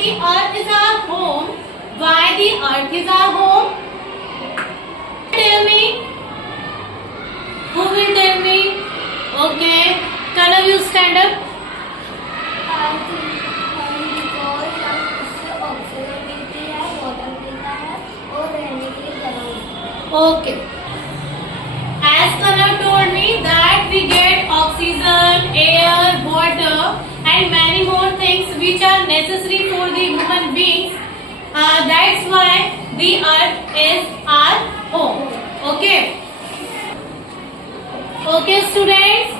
the earth is our home. Why the earth is our home? Tell me. Who will tell me? Okay. Can you stand up? Okay. As Kanar told me that we get oxygen, air, water and many more things which are necessary for the human beings. That's why the earth is our home. Okay. Okay students.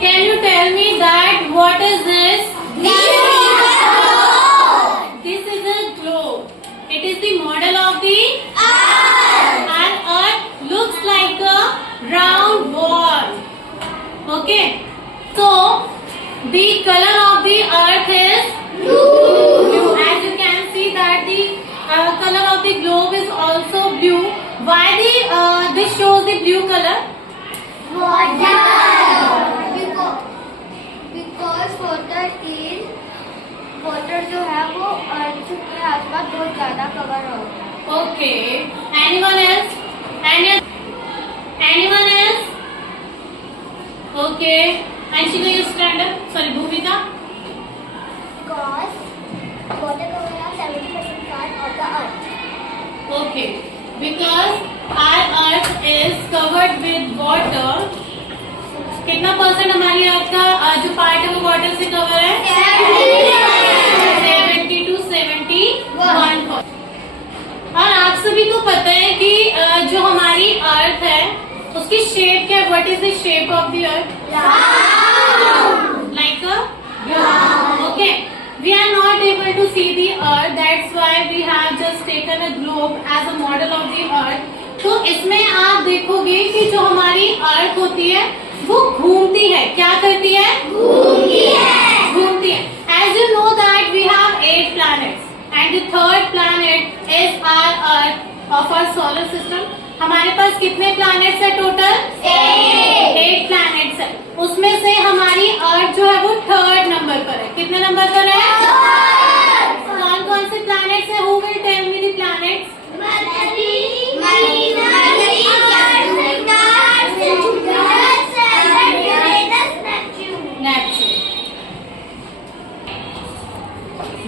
Can you tell me that what is this? This is a globe. It is the model of the earth. And earth looks like a round ball. Okay. So the color of the earth is blue. As you can see that the color of the globe is also blue. Why this shows the blue color? Because water जो है वो अर्थ के आसपास बहुत ज्यादा cover होता है. Okay. Anyone else? Anyone else? Okay. Anshika, you stand up. Sorry, Bhumika. Because water covers around 70% part of the earth. Okay. Because our earth is covered with water. कितना परसेंट हमारी अर्थ का जो पार्ट है वो water से cover है? 70 to 71%. और आप सभी को पता है कि जो हमारी अर्थ है उसकी शेप क्या है? What is the shape of the earth? Like a round. Okay. We are not able to see the earth. That's why we have just taken a globe as a model of the earth. तो इसमें आप देखोगे कि जो हमारी अर्थ होती है वो घूमती है. क्या करती है? घूमती है. As you know that we have 8 planets and the third planet is our earth of our solar system. हमारे पास कितने planets है टोटल? 8 planets है. उसमें से हमारी अर्थ जो है वो थर्ड नंबर पर है. कितने नंबर पर है? कौन कौन से planets है? Who will tell me the planets?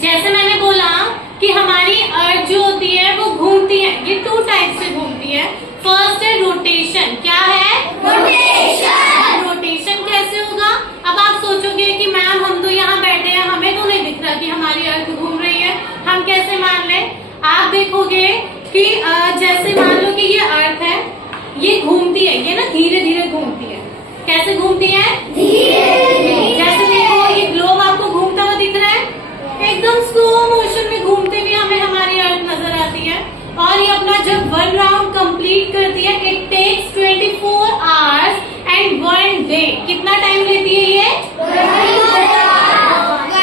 जैसे मैंने बोला कि हमारी अर्थ जो होती है वो घूमती है. ये 2 टाइप से घूमती है. फर्स्ट है रोटेशन. क्या है? रोटेशन कैसे होगा? अब आप सोचोगे कि मैम हम तो यहाँ बैठे हैं, हमें तो नहीं दिख रहा कि हमारी अर्थ घूम रही है, हम कैसे मान लें? आप देखोगे कि जैसे मान लो कि ये अर्थ है, ये घूमती है, ये ना धीरे धीरे घूमती है. कैसे घूमती है? जैसे देखो ये ग्लोब आपको घूमता हुआ दिख रहा है, एकदम स्लो मोशन में घूमते हुए हमें हमारी अर्थ नजर आती है. और ये अपना जब 1 राउंड कंप्लीट करती है, it takes 24 hours and 1 day. कितना टाइम लेती है ये?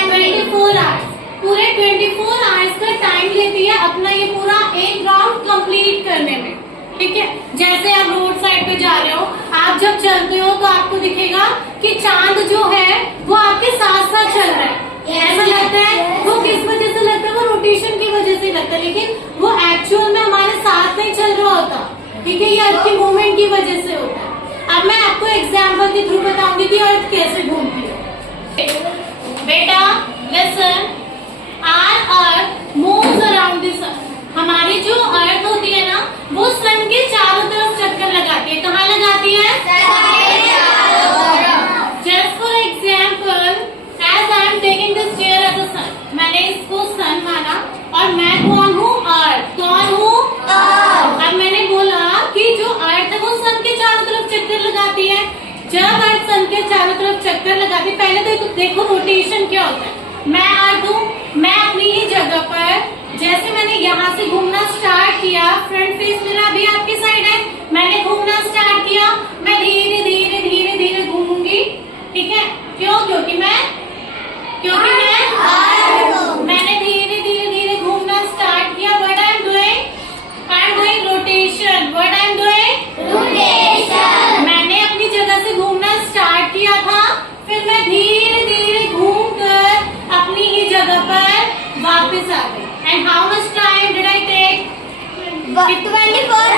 24 आवर्स. पूरे 24 आवर्स का टाइम लेती है अपना ये पूरा 1 राउंड कंप्लीट करने में. ठीक है. जैसे आप रोड साइड पे जा रहे हो, आप जब चलते हो तो आपको दिखेगा कि चांद जो है वो आपके साथ साथ चल रहा है. ऐसा लगता है. वो किस वजह से लगता है? वो रोटेशन की वजह से लगता है, लेकिन वो एक्चुअल में हमारे साथ नहीं चल रहा होता. ठीक है. ये अर्थ की मूवमेंट की वजह से होता है. अब मैं आपको एग्जाम्पल के थ्रू बताऊंगी कि अर्थ कैसे घूमती है. बेटा listen. Our earth moves around the sun. हमारी जो अर्थ होती है ना वो सन के चारों तरफ चक्कर लगाती है. कहाँ लगाती है? Just for example, as I am taking this chair as a sun, मैंने इसको सन माना और मैं कौन हूँ? अर्थ. कौन हूँ? अब मैंने बोला कि जो अर्थ है वो सन के चारों तरफ चक्कर लगाती है. जब अर्थ सन के चारों तरफ चक्कर लगाती है, पहले तो देखो रोटेशन क्या होता है. मैं अर्थ हूँ, मैं अपनी ही जगह पर, जैसे मैंने यहाँ से घूमना स्टार्ट किया, फ्रंट फेस मेरा अभी आपकी साइड है, मैंने घूमना स्टार्ट किया, मैं धीरे धीरे धीरे धीरे घूमूंगी. ठीक है. क्यों? क्योंकि मैं मैंने धीरे धीरे धीरे घूमना स्टार्ट किया. What I am doing? Rotation. What I am doing? मैंने अपनी जगह से घूमना स्टार्ट किया था, फिर मैं धीरे धीरे घूम कर अपनी ही जगह पर वापस 24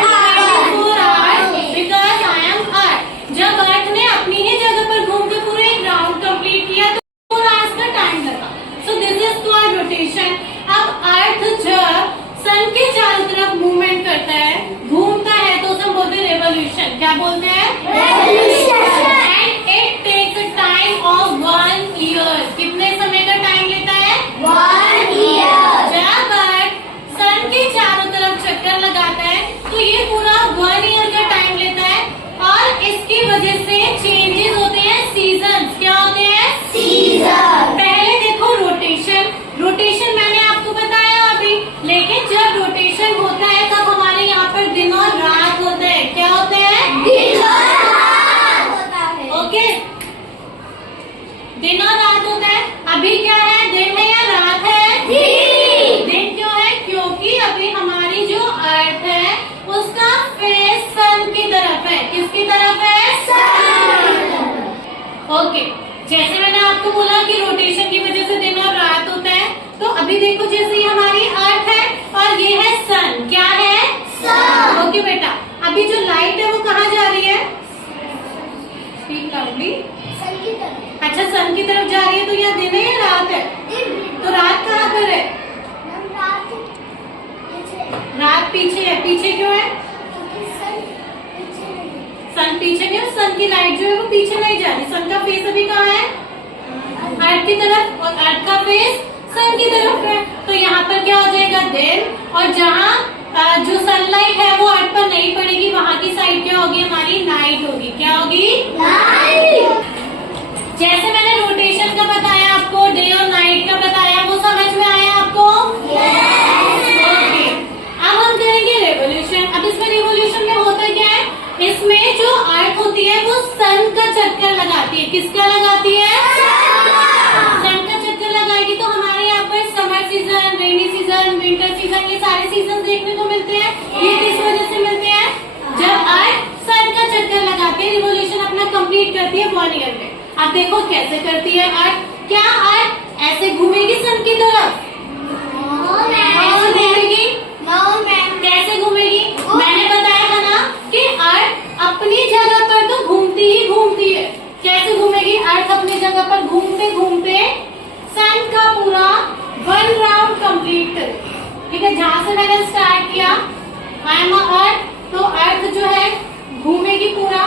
hours because I am Earth. जब अर्थ ने अपनी ही जगह पर घूम के पूरे एक राउंड कंप्लीट किया तो 4 hours का टाइम लगा. So this is called rotation. अब अर्थ जब सन के चारों तरफ मूवमेंट करता है, घूमता है, तो उसे बोलते हैं रेवोल्यूशन. क्या बोलते हैं? And it takes a time of 1 year. कितने समय का टाइम लेता है? 1 year. जब अर्थ सन के चारों तरफ चक्कर लगाता है तो ये पूरा 1 year का टाइम लेता है. और इसकी वजह से चेंजेस होते हैं, सीजन्स. क्या होते हैं? सीजन. पहले देखो रोटेशन. रोटेशन मैंने आपको बताया अभी, लेकिन जब रोटेशन होता है तब हमारे यहाँ पर दिन और रात होता है. क्या होते हैं? दिन और रात होता है. ओके, दिन और रात होता है. अभी क्या है, दिन है या रात है? दिन क्यों है? क्योंकि अभी हमारी जो अर्थ है उसका फेस सन की तरफ है. किसकी तरफ है? ओके, जैसे मैंने आपको बोला कि रोटेशन की वजह से दिन और रात होता है, तो अभी देखो जैसे ये हमारी अर्थ है और ये है सन. क्या है? सन. ओके बेटा, अभी जो लाइट है वो कहाँ जा रही है? Speak loudly. सन की तरफ. अच्छा, सन की तरफ जा रही है, तो यह दिन है या रात है? दिन. तो रात कहाँ पर है? मैम रात पीछे. रात पीछे है. पीछे क्यों है? क्योंकि सन पीछे नहीं. सन पीछे नहीं, सन की लाइट जो है वो पीछे नहीं जा रही. सन का फेस अभी कहाँ है? अर्थ की तरफ, और अर्थ का फेस सन की तरफ है. तो यहाँ पर क्या हो जाएगा? दिन. और जहाँ जो सनलाइट है वो अर्थ पर नहीं पड़ेगी, वहाँ की साइड क्या होगी? हमारी नाइट होगी. क्या होगी? नाइट. जैसे मैंने रोटेशन का बताया आपको, डे और नाइट का बताया, वो समझ में आया आपको? ओके, अब हम करेंगे रेवोल्यूशन. अब इसमें रेवोल्यूशन में होता क्या है? इसमें जो अर्थ होती है वो सन का चक्कर लगाती है. किसका लगाती है? सन का चक्कर लगाएगी तो हमारे यहाँ पर summer season, rainy season, winter season, ये सारे सीजन देखने को मिलते हैं. ये किस वजह से मिलते हैं? जब अर्थ सन का चक्कर लगाती है, रिवोल्यूशन अपना कंप्लीट करती है 1 year में. अब देखो कैसे करती है अर्थ. क्या अर्थ ऐसे घूमेगी सन की तरफ? ऐसे घूमेगी? कैसे घूमेगी? मैंने बताया था ना कि अर्थ अपनी जगह पर तो घूमती ही घूमती है. कैसे घूमेगी? अर्थ अपनी जगह पर घूमते घूमते सन का पूरा 1 राउंड कंप्लीट करेगी. ठीक है, जहाँ से मैंने स्टार्ट किया, आई एम अर्थ, तो अर्थ जो है घूमेगी पूरा.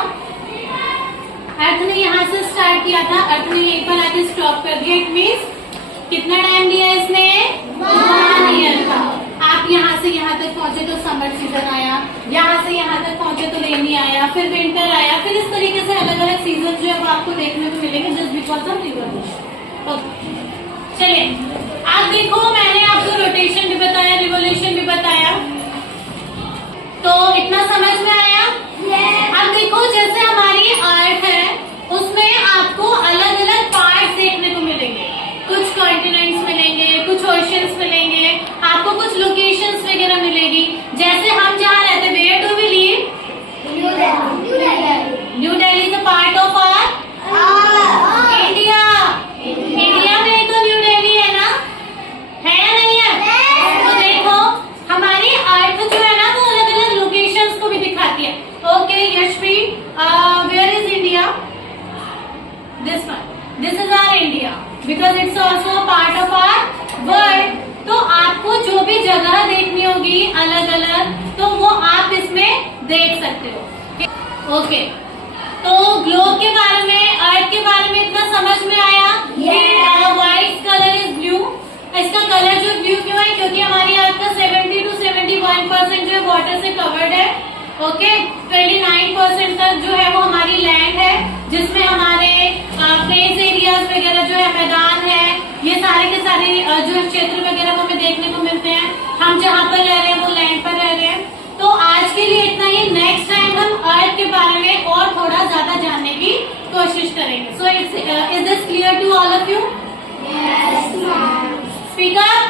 अर्थ ने यहाँ से स्टार्ट किया था, अर्थ ने यहीं पर आके स्टॉप कर दिया. इट मीन्स कितना टाइम लिया इसने? 1 year का. आप यहाँ से यहाँ तक पहुंचे तो समर सीजन आया, यहाँ से यहाँ तक पहुंचे तो रेनी आया, फिर विंटर आया, फिर इस तरीके से अलग अलग सीजन जो है वो आपको देखने को मिलेंगे जस्ट बिकॉज ऑफ रिवोल्यूशन. चलिए, आप देखो मैंने आपको रोटेशन भी बताया, रिवोल्यूशन भी बताया, तो इतना समझ में आया? अब देखो जैसे हमारी अर्थ है उसमें आपको अलग अलग पार्ट देखने को मिलेंगे. कुछ कॉन्टिनेंट्स मिलेंगे, कुछ ओशंस मिलेंगे, आपको कुछ लोकेशंस वगैरह मिलेगी. जैसे हम जहाँ रहते, where do we live? New Delhi is a part of our India. India में तो न्यू दिल्ली है ना, है या नहीं है? तो देखो हमारी अर्थ जो है ना वो अलग अलग लोकेशंस को भी दिखाती है. Okay Yashvi, where is India? This one. This is our India because it's also part of our world. तो आपको जो भी जगह देखनी होगी अलग अलग, तो वो आप इसमें देख सकते हो. ओके, तो ग्लोब के बारे में, अर्थ के बारे में इतना समझ में आया कि व्हाइट कलर इज ब्लू. इसका कलर जो ब्लू क्यों है? क्योंकि हमारी अर्थ का 70 to 71% जो है वाटर से कवर्ड है. ओके, 29% तक जो है वो हमारी लैंड है, जिसमें हमारे प्लेन्स एरियाज वगैरह जो है, मैदान है, ये सारे के सारे जो क्षेत्र वगैरह वो हमें देखने को मिलते हैं. हम जहाँ पर रह रहे हैं वो लैंड पर रह रहे हैं. तो आज के लिए इतना ही. नेक्स्ट टाइम हम अर्थ के बारे में और थोड़ा ज्यादा जानने की कोशिश करेंगे. So is this clear to all of you? Speak up.